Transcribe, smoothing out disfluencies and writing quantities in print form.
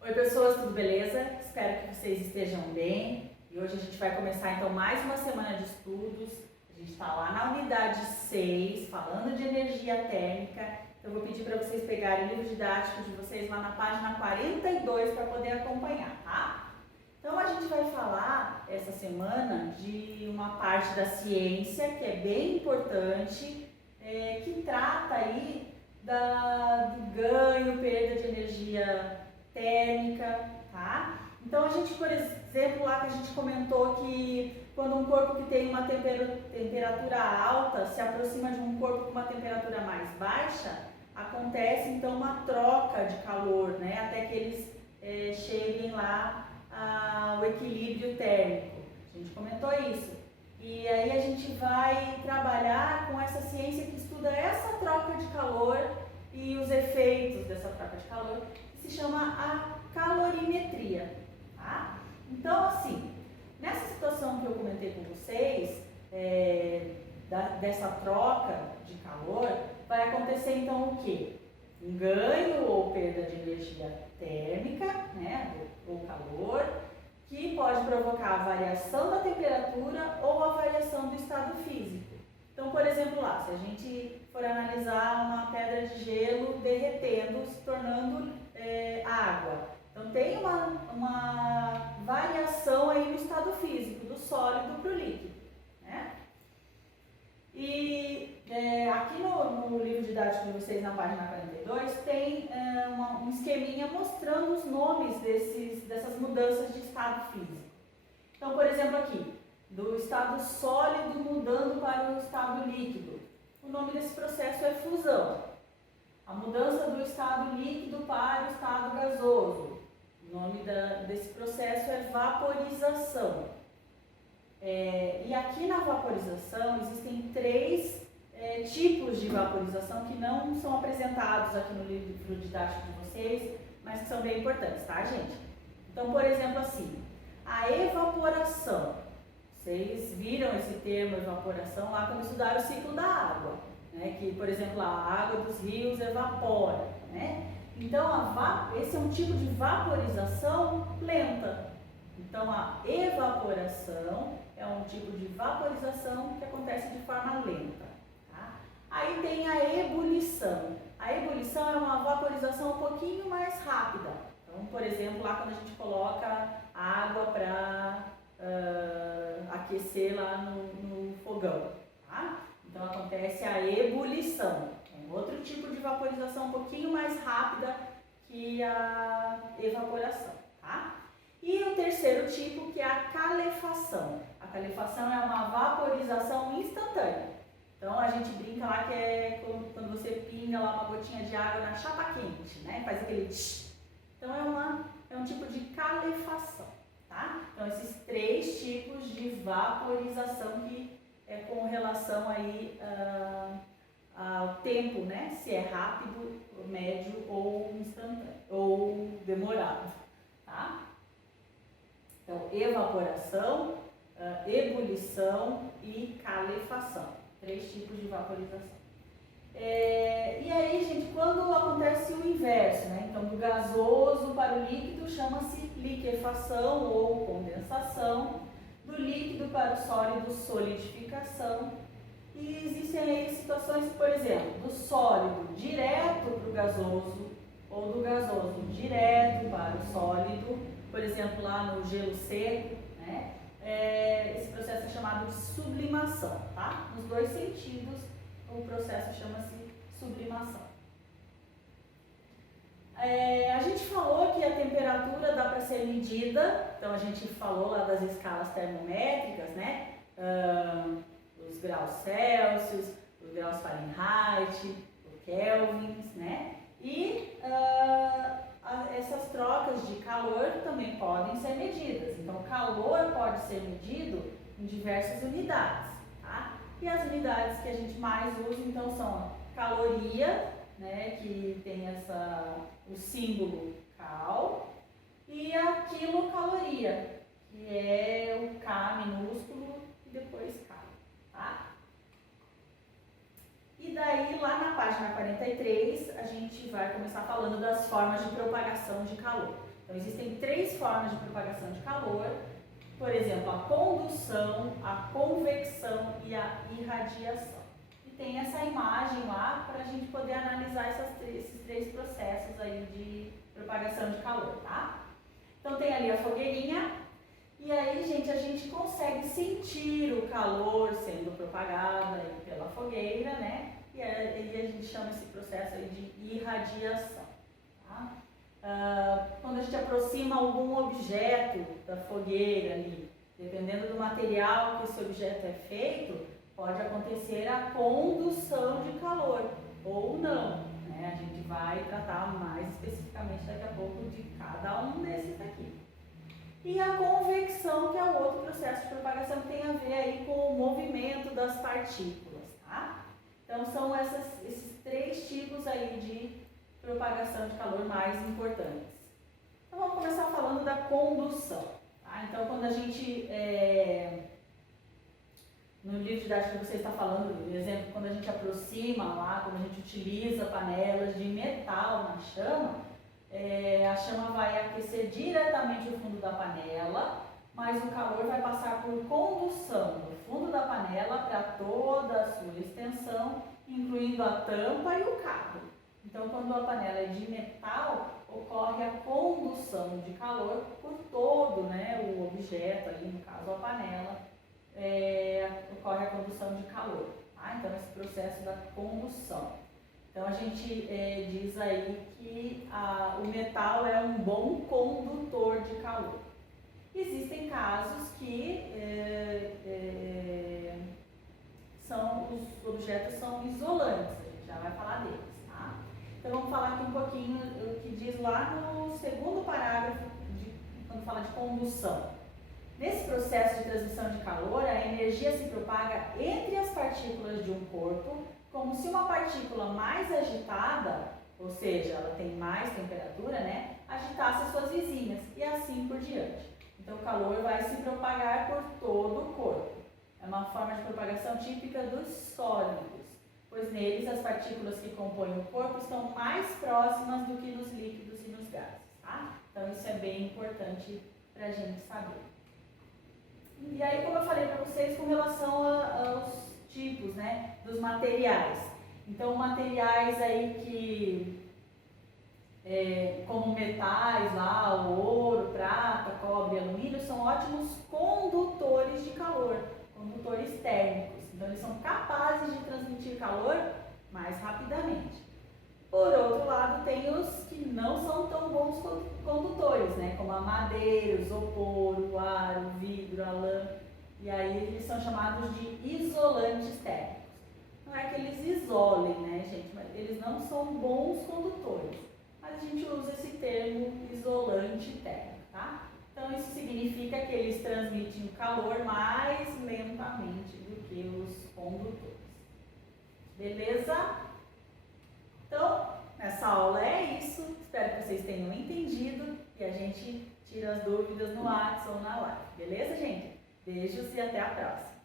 Oi pessoas, tudo beleza? Espero que vocês estejam bem. E hoje a gente vai começar então mais uma semana de estudos. A gente está lá na unidade 6, falando de energia térmica. Eu vou pedir para vocês pegarem o livro didático de vocês lá na página 42 para poder acompanhar, tá? Então a gente vai falar essa semana de uma parte da ciência que é bem importante, que trata aí do ganho, perda de energia térmica, tá? Então a gente, por exemplo, lá que a gente comentou que quando um corpo que tem uma temperatura alta se aproxima de um corpo com uma temperatura mais baixa, acontece então uma troca de calor, né? Até que eles cheguem lá ao equilíbrio térmico. A gente comentou isso. E aí a gente vai trabalhar com essa ciência que estuda essa troca de calor e os efeitos dessa troca de calor, que se chama a calorimetria, tá? Então, assim, nessa situação que eu comentei com vocês, dessa troca de calor, vai acontecer então o quê? Um ganho ou perda de energia térmica, né, ou calor, que pode provocar a variação da temperatura ou a variação do estado físico. Então, por exemplo, lá, se a gente for analisar uma pedra de gelo derretendo, se tornando água. Então, tem uma variação aí no estado físico, do sólido para o líquido, né? E aqui no livro didático de vocês, na página 42, tem um esqueminha mostrando os nomes dessas mudanças de estado físico. Então, por exemplo, aqui, do estado sólido mudando para o estado líquido. O nome desse processo é fusão. A mudança do estado líquido para o estado gasoso. O nome desse processo é vaporização. E aqui na vaporização existem três tipos de vaporização que não são apresentados aqui no livro didático de vocês, mas que são bem importantes, tá, gente? Então, por exemplo, assim, a evaporação. Vocês viram esse termo evaporação lá quando estudaram o ciclo da água, né? Que, por exemplo, a água dos rios evapora, né? Então, esse é um tipo de vaporização lenta. Então, a evaporação é um tipo de vaporização que acontece de forma lenta, tá? Aí tem a ebulição. A ebulição é uma vaporização um pouquinho mais rápida. Então, por exemplo, lá quando a gente coloca água para aquecer lá no fogão, tá? Então, acontece a ebulição. É um outro tipo de vaporização um pouquinho mais rápida que a evaporação, tá? E o terceiro tipo, que é a calefação. A calefação é uma vaporização instantânea. Então, a gente brinca lá que é quando você pinga lá uma gotinha de água na chapa quente, né? Faz aquele tsh. Então, é um tipo de calefação, tá? Então, esses três tipos de vaporização que é com relação aí ao tempo, né? Se é rápido, médio ou instantâneo, ou demorado, tá? Então, evaporação, ebulição e calefação. Três tipos de vaporização. E aí, gente, quando acontece o inverso, né? Então, do gasoso para o líquido chama-se liquefação ou condensação. Do líquido para o sólido, solidificação. E existem aí situações, por exemplo, do sólido direto para o gasoso ou do gasoso direto para o sólido. Por exemplo, lá no gelo seco, né? Esse processo é chamado de sublimação, tá? Nos dois sentidos, o processo chama-se sublimação. A gente falou que a temperatura dá para ser medida, então a gente falou lá das escalas termométricas, né? Os graus Celsius, os graus Fahrenheit, o Kelvin, né? E essas trocas de calor também podem ser medidas. Então, o calor pode ser medido em diversas unidades, tá? E as unidades que a gente mais usa, então, são a caloria, né, que tem o símbolo cal, e a quilocaloria, que é o K minúsculo e depois K, tá? E daí, lá na página 43, a gente vai começar falando das formas de propagação de calor. Então, existem 3 formas de propagação de calor, por exemplo, a condução, a convecção e a irradiação. E tem essa imagem lá para a gente poder analisar esses 3 processos aí de propagação de calor, tá? Então, tem ali a fogueirinha, e aí, gente, a gente consegue sentir o calor sendo propagado aí pela fogueira, né? E aí a gente chama esse processo aí de irradiação, tá? Quando a gente aproxima algum objeto da fogueira ali, dependendo do material que esse objeto é feito, pode acontecer a condução de calor ou não, né? A gente vai tratar mais especificamente daqui a pouco de cada um desses aqui. E a convecção, que é o outro processo de propagação que tem a ver aí com o movimento das partículas, tá? Então, são esses 3 tipos aí de propagação de calor mais importantes. Então, vamos começar falando da condução, tá? Então, quando a gente, no livro didático que você está falando, por exemplo, quando a gente aproxima lá, quando a gente utiliza panelas de metal na chama, a chama vai aquecer diretamente o fundo da panela, mas o calor vai passar por condução do fundo da panela para toda a sua extensão, incluindo a tampa e o cabo. Então, quando a panela é de metal, ocorre a condução de calor por todo, né, o objeto, ali no caso a panela, ocorre a condução de calor. Tá? Então, esse processo da condução. Então, a gente diz aí que o metal é um bom condutor de calor. Existem casos que os objetos são isolantes, a gente já vai falar deles, tá? Então, vamos falar aqui um pouquinho o que diz lá no segundo parágrafo, quando fala de condução. Nesse processo de transmissão de calor, a energia se propaga entre as partículas de um corpo, como se uma partícula mais agitada, ou seja, ela tem mais temperatura, né, agitasse suas vizinhas e assim por diante. Então, o calor vai se propagar por todo o corpo. É uma forma de propagação típica dos sólidos, pois neles as partículas que compõem o corpo estão mais próximas do que nos líquidos e nos gases, tá? Então, isso é bem importante para a gente saber. E aí, como eu falei para vocês, com relação aos tipos, né, dos materiais. Então, materiais aí que, como metais lá, o ouro, prata, cobre, alumínio, são ótimos condutores de calor, condutores térmicos. Então, eles são capazes de transmitir calor mais rapidamente. Por outro lado, tem os que não são tão bons condutores, né, como a madeira, o isopor, o ar, o vidro, a lã. E aí eles são chamados de isolantes térmicos. Não é que eles isolem, né, gente, mas eles não são bons condutores. Mas a gente usa esse termo isolante térmico, tá? Então isso significa que eles transmitem o calor mais lentamente do que os condutores. Beleza? Então, nessa aula é isso. Espero que vocês tenham entendido e a gente tira as dúvidas no WhatsApp ou na live. Beleza, gente? Beijos e até a próxima!